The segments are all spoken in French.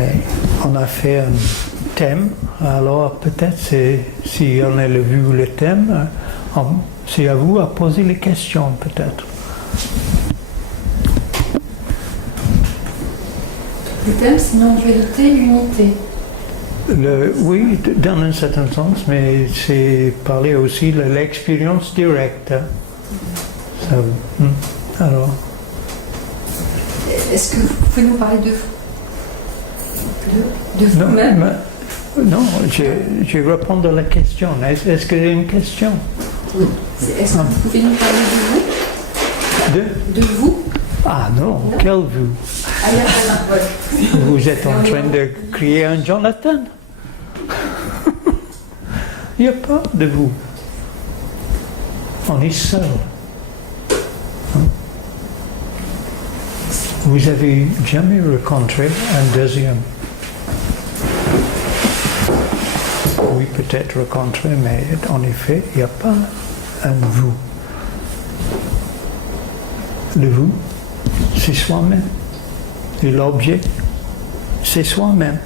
Mais on a fait un thème, alors peut-être si on a vu le thème, c'est à vous à poser les questions peut-être. Le thème, c'est non-dualité, l'unité. Oui, dans un certain sens, mais c'est parler aussi de l'expérience directe. Alors. Est-ce que vous pouvez nous parler de vous-même? Non, je réponds à la question. Est-ce que j'ai une question? Oui. Est-ce que vous pouvez nous parler de vous? De vous? Ah non, quel vous? Vous êtes en train de créer un Jonathan? Il n'y a pas de vous. On est seul. Vous avez jamais rencontré un deuxième? Oui, peut-être rencontré, mais en effet, il n'y a pas un vous. Le vous, c'est soi-même. Et l'objet, c'est soi-même.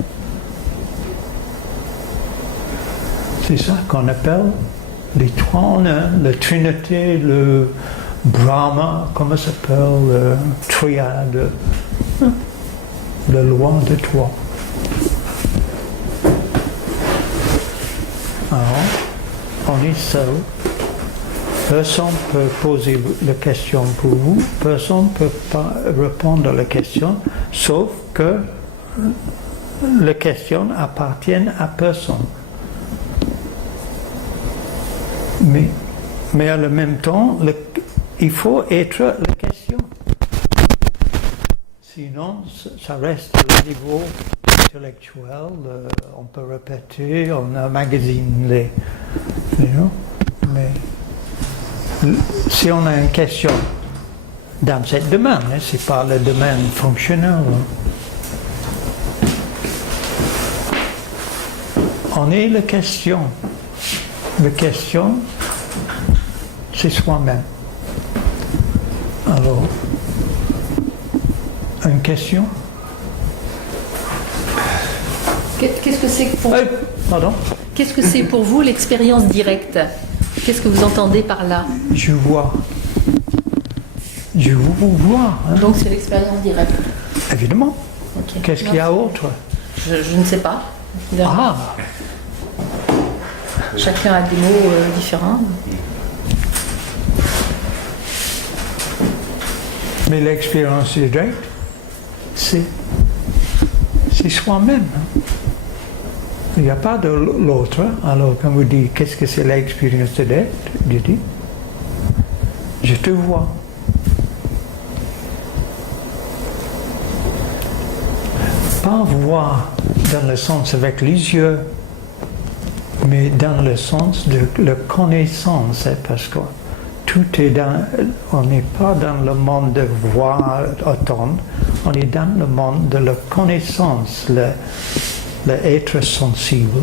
C'est ça qu'on appelle les trois en un, la Trinité, le Brahma, comment ça s'appelle, le triade, la loi de trois. Alors, on est seul. Personne ne peut poser la question pour vous, personne ne peut pas répondre à la question, sauf que la question appartient à personne. Mais en même temps, il faut être la question. Sinon, ça reste au niveau intellectuel, on peut répéter, on emmagasine les... Mais si on a une question dans ce domaine, ce n'est pas le domaine fonctionnel. On est la question. La question, c'est soi-même. Alors, une question? Qu'est-ce que c'est pour... Pardon? Qu'est-ce que c'est pour vous l'expérience directe? Qu'est-ce que vous entendez par là? Je vois. Je vous vois. Hein? Donc c'est l'expérience directe? Évidemment. Okay. Qu'est-ce qu'il y a autre? Je ne sais pas. Ah. Chacun a des mots différents. Mais l'expérience directe, c'est soi-même. Hein? Il n'y a pas de l'autre. Alors, quand vous dites qu'est-ce que c'est l'expérience directe, je dis, je te vois. Pas voir dans le sens avec les yeux, mais dans le sens de la connaissance, hein, parce que tout est dans, on n'est pas dans le monde de voir, entendre, on est dans le monde de la connaissance, l'être sensible.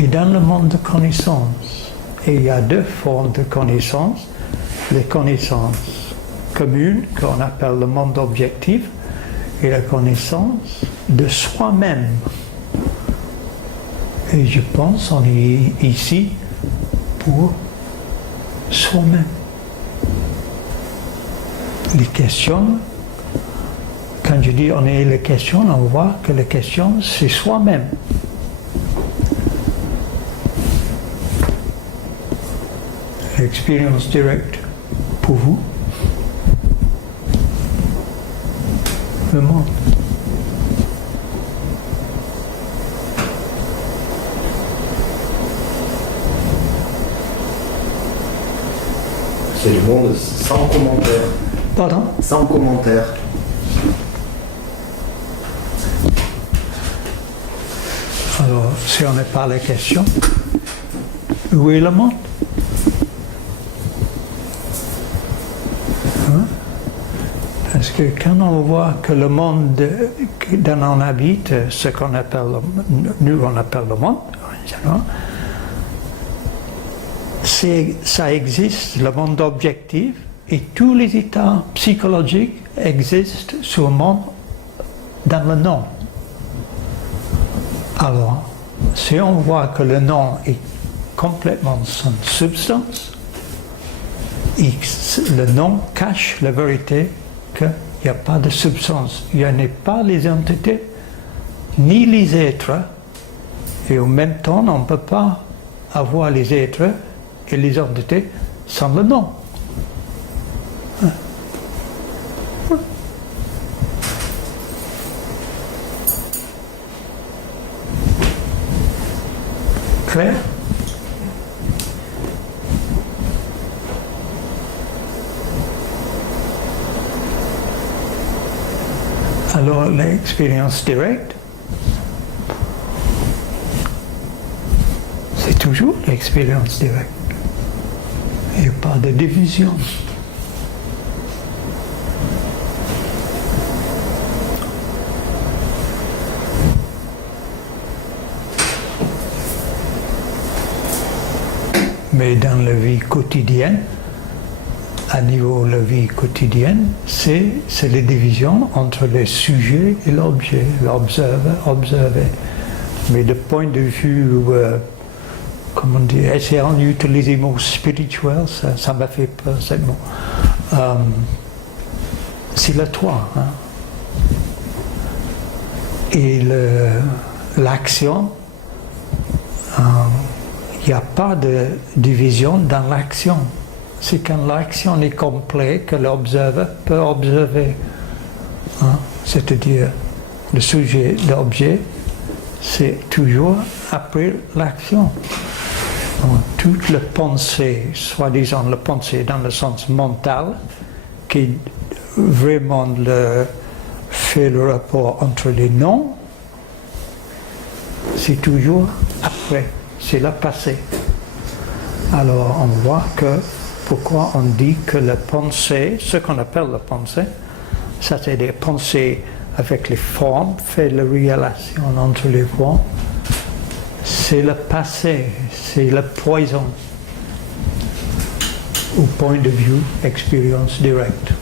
Et dans le monde de connaissance, et il y a deux formes de connaissance, les connaissances communes, qu'on appelle le monde objectif, et la connaissance de soi-même. Et je pense qu'on est ici pour soi-même. Les questions, quand je dis on est les questions, on voit que les questions, c'est soi-même. L'expérience directe pour vous, le monde. C'est le monde sans commentaire. Pardon? Sans commentaire. Alors, si on n'est pas la question, où est le monde? Hein? Parce que quand on voit que le monde dans on habite, ce qu'on appelle, nous on appelle le monde, en général, ça existe, le monde objectif, et tous les états psychologiques existent sur le monde dans le nom. Alors, si on voit que le nom est complètement sans substance, le nom cache la vérité qu'il n'y a pas de substance. Il n'y en a pas les entités, ni les êtres, et en même temps, on ne peut pas avoir les êtres et les entités sans le nom. Claire? Alors, l'expérience directe, c'est toujours l'expérience directe. Il n'y a pas de division. Mais dans la vie quotidienne, à niveau de la vie quotidienne, c'est la division entre le sujet et l'objet, observer. Mais de point de vue, comment dire, essayant d'utiliser le mot spirituel, ça m'a fait peur, ce mot. C'est le toi. Hein. Et l'action, il n'y a pas de division dans l'action. C'est quand l'action est complète que l'observateur peut observer. Hein? C'est-à-dire, le sujet, l'objet, c'est toujours après l'action. Toute la pensée, soi-disant la pensée dans le sens mental, qui vraiment fait le rapport entre les noms, c'est toujours après, c'est le passé. Alors on voit que pourquoi on dit que la pensée, ce qu'on appelle la pensée, ça c'est des pensées avec les formes, fait la relation entre les formes, c'est le passé, c'est le poison, au point de vue expérience directe.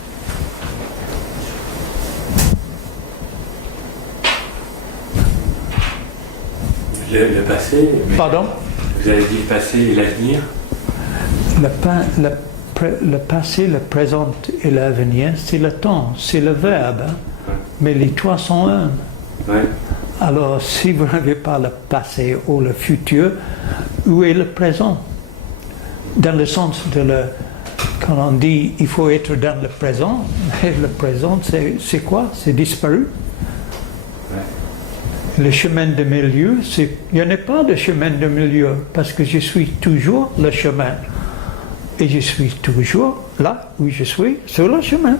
Le passé, mais Pardon? vous avez dit le passé et l'avenir. Le passé, le présent et l'avenir, c'est le temps, c'est le verbe, hein? Ouais. Mais les trois sont un. Ouais. Alors, si vous n'avez pas le passé ou le futur, où est le présent? Dans le sens de quand on dit il faut être dans le présent, et le présent, c'est quoi? C'est disparu. Ouais. Le chemin de milieu, il n'y en a pas de chemin de milieu, parce que je suis toujours le chemin. Et je suis toujours là où je suis, sur le chemin.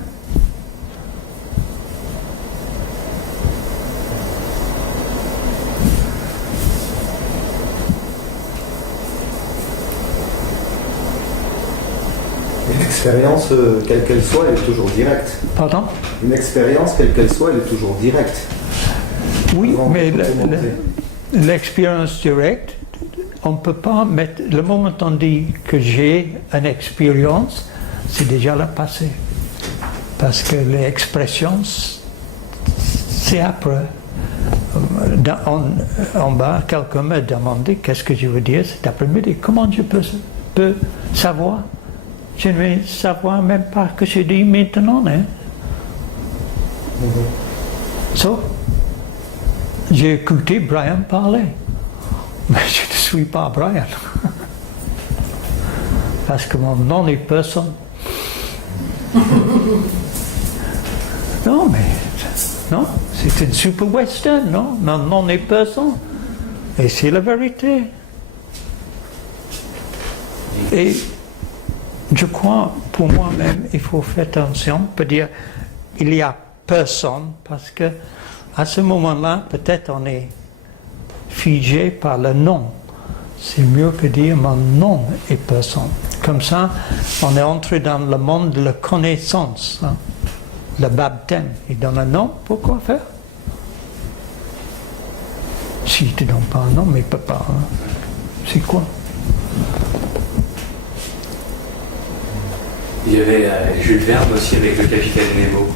Une expérience, quelle qu'elle soit, elle est toujours directe. Pardon? Une expérience, quelle qu'elle soit, elle est toujours directe. Oui, Comment mais commenter l'expérience directe, on ne peut pas mettre... Le moment où on dit que j'ai une expérience, c'est déjà le passé. Parce que l'expression, c'est après. En bas, quelqu'un m'a demandé qu'est-ce que je veux dire cet après-midi. Comment je peux savoir? Je ne vais savoir même pas que je dis maintenant. Hein? So, j'ai écouté Brian parler. Mais je ne suis pas Brian. Parce que mon nom est personne. Non, mais... Non, c'est une super western, non? Mon nom est personne. Et c'est la vérité. Et je crois, pour moi-même, il faut faire attention, peut dire, il y a personne, parce que à ce moment-là, peut-être on est figé par le nom. C'est mieux que dire mon nom est personne. Comme ça, on est entré dans le monde de la connaissance. Hein. Le baptême, il donne un nom, pourquoi faire? Si tu ne donnes pas un nom, mais papa, hein. C'est quoi? Il y avait Jules Verne aussi avec le capitaine Nemo.